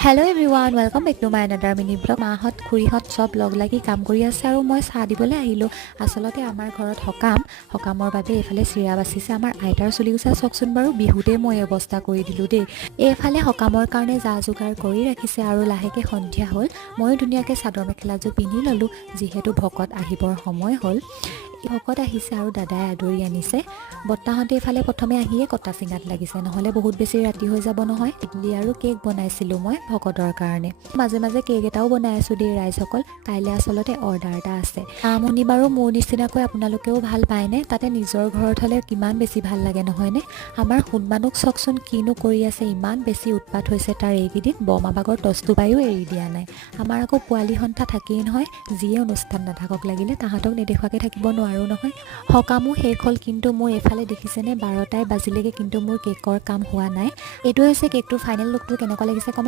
Hello everyone, welcome back to my another mini vlog. মাহত খুৰীহত সব লগ লাগি কাম কৰি আছে আৰু মই চাহ দিবলৈ আহিলো। আসলতে আমাৰ ঘৰত হকামৰ বাবে এফালে চিৰা বাচিছে। আমাৰ আইতাৰ চলি গৈছে চকচোন বাৰু বিহুতে মই অৱস্থা কৰি দিলো দেই। এফালে হকামৰ কাৰণে যা যোগাৰ কৰি ৰাখিছে আৰু লাহেকে সন্ধিয়া হ'ল। মই ধুনীয়াকৈ চাদৰ মেখেলাযোৰ পিন্ধি ললো যিহেতু ভকত আহিবৰ সময় হ'ল। ভকত আহিছে আৰু দাদাই আদৰি আনিছে। বত্তাহঁতে এফালে প্ৰথমে আহিয়ে কটা চিঙাত লাগিছে, নহ'লে বহুত বেছি ৰাতি হৈ যাব নহয়। ইডলি আৰু কেক বনাইছিলোঁ মই ভকতৰ কাৰণে। মাজে মাজে কেক এটাও বনাই আছোঁ দেই ৰাইজসকল। কাইলৈ আচলতে অৰ্ডাৰ এটা আছে। আমনি বাৰু মোৰ নিচিনাকৈ আপোনালোকেও ভাল পায়নে? তাতে নিজৰ ঘৰত হ'লে কিমান বেছি ভাল লাগে নহয়নে? আমাৰ সোণমানুক চাওকচোন কিনো কৰি আছে, ইমান বেছি উৎপাত হৈছে তাৰ এইকেইদিন। বৰমাবাগৰ টচটো পায়ো এৰি দিয়া নাই। আমাৰ আকৌ পোৱালি সন্থা থাকেই নহয়, যিয়ে অনুষ্ঠান নাথাকক লাগিলে তাহাঁতক নেদেখুৱাকৈ থাকিব নোৱাৰোঁ নহয়। সকামো শেষ হ'ল, কিন্তু মোৰ এইফালে দেখিছেনে 12টাই বাজিলেগৈ, কিন্তু মোৰ কেকৰ কাম হোৱা নাই। এইটো হৈছে কেকটোৰ ফাইনেল লুকটো। কেনেকুৱা লাগিছে কমেণ্ট